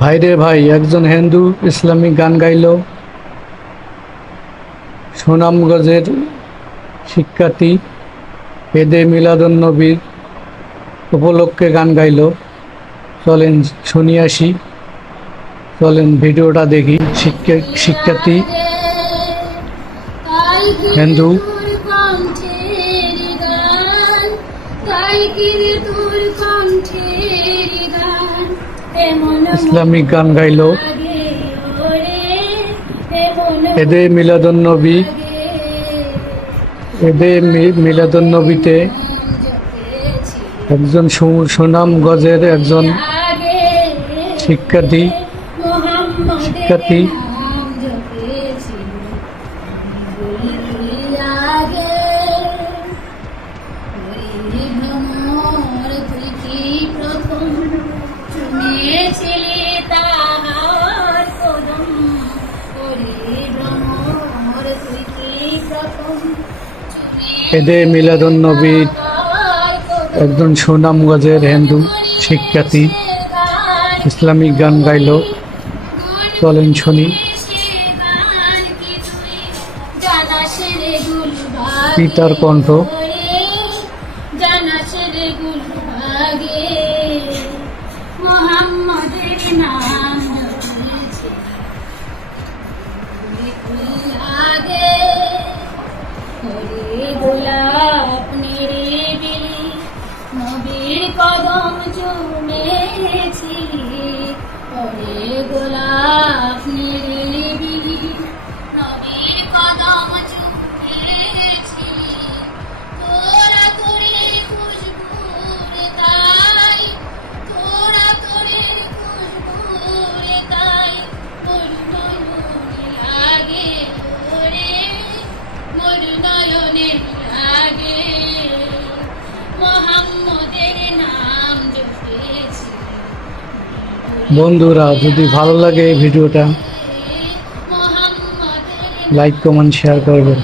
ভাই রে ভাই, একজন হিন্দু ইসলামিক গান গাইল। সুনামগঞ্জের শিক্ষার্থী ঈদে মিলাদুন্নবীর উপলক্ষে গান গাইল। চলেন শুনি আসি, চলেন ভিডিওটা দেখি। শিক্ষার্থী হিন্দু ইসলামিক গান গাইল। ঈদে মিলাদুন্নবী, ঈদে মিলাদুন্নবীতে একজন সুনামগঞ্জের একজন শিক্ষার্থী ঈদে মিলাদুন্নবী একজন সুনামগঞ্জের হিন্দু শিক্ষার্থী ইসলামিক গান গাইল। চলেন শুনি। পিতার কণ্ঠ। নবীর কদম চুমেছি, ওরে গোলাপ নিরিবিলি নবীর কদম চুমেছি। তোরা তোরে খুশবুরে তাই, তোরা তোরে খুশবুরে তাই, মোর নয়নে লাগে ওরে, মোর নয়নে লাগে মোহাম্মদের নাম জপেছি। বন্ধুরা, যদি ভালো লাগে এই ভিডিওটা লাইক কমেন্ট শেয়ার করবেন।